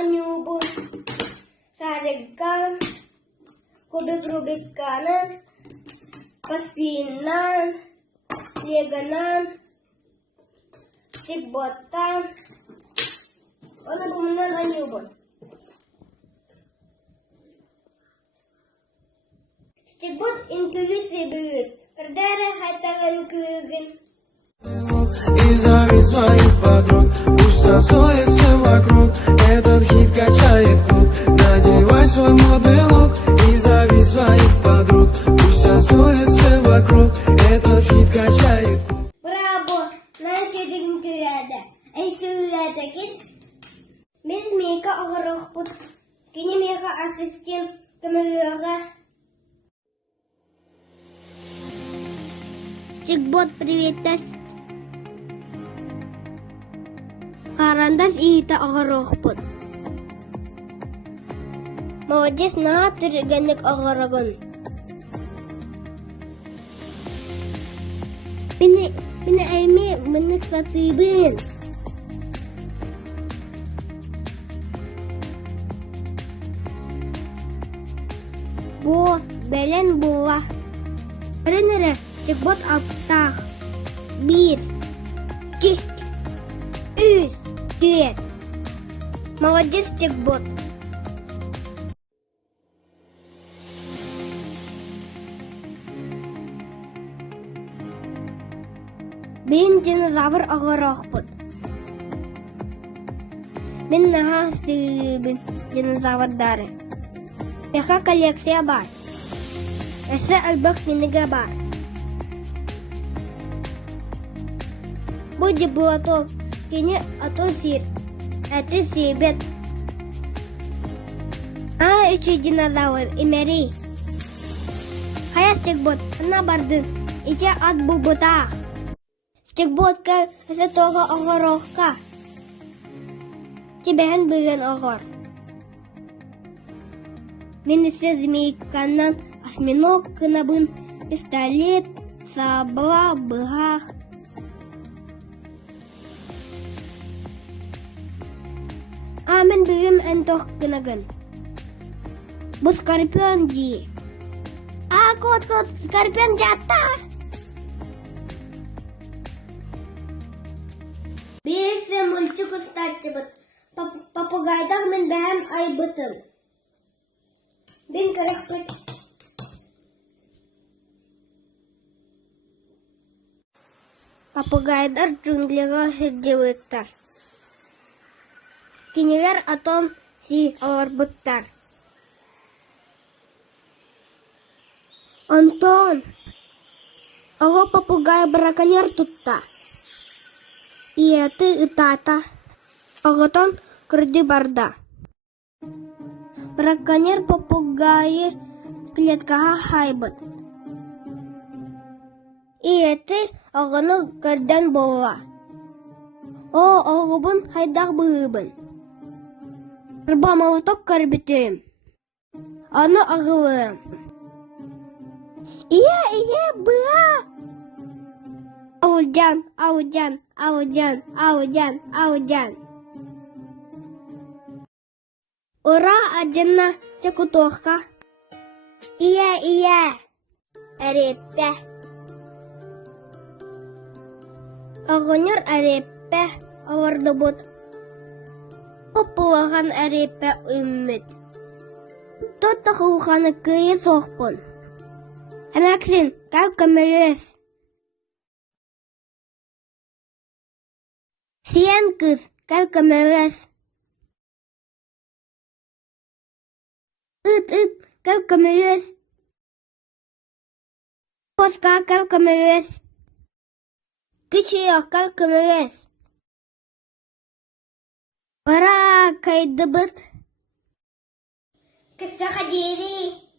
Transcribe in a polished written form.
anyubun. Sarigkan, kubik-rubikkanan, pasinan, liaganan, sigbotan. Ano bumunan anyubun? Stigbot inclusive. Кардера хайтаган кыгын. И зови своих подруг, пусть танцует все вокруг. Этот хит качает клуб, надевай свой модный лук. И зови своих подруг, пусть танцует все вокруг. Этот хит качает клуб. Bravo, начали кыгада. Эй сылата кит. Без мейка огорохпут. Кини мейка ассистент камерага. Стикбот приветтас. Карандас иита огорохпут. Молодец на тырганнык огорогон. Бини айме мынык сатыбын. Бо белен була. Ренере стикбот аптах. 1, 2, 3, 4. Молодец, стикбот. Мен динозавр огорохпут. Мен наха сүйбін динозаврдары. Яха коллекция бар. Эсе албак книга бар. Буде было то кини, а то сир. Это сибет. Üçü dinozавр имери. Хая стикбот, она барды. Иче от бубута. Стикботка, это тога огорохка. Тибен бүген огор. Мен ise змейканнан осьминог кынабын, пистолет, сабла, быгах. Мен бүгім әнтоқ кынагын. Бұл скорпион ди. Кот, скорпион жатта. Бейсе мультик ұстатты бұд. Попугайдақ мен бәм ай бұтын. Бен кірік бұд. Попугайдар джунглиға хірдеуіттар. Кинелер атом си алар бұттар. Антон, ого попугай браконьер тутта. И это ытата. Оготон кырды барда. Браконьер попугайы клеткаға хайбыт. И это огыны кырдан болла. Оғыбын хайдақ бұғыбын. Рыба молоток карбитем. Аны ағылым. Ие, быға. Аудян. Ура, адена чекутоққа. Ие. Әреппе. Ағыныр әреппе. Аларды бұд. Популаған әреппе үммет. Тотта құлғаны күйе соқпын. Әмәксін, кәл көмелес. Сиен кыз, кәл көмелес. Үт, кәл көмелес. Поска, кәл көмелес. Күчіяқ, кәл көмелес. Пора кайды бұд. Кыса қадері.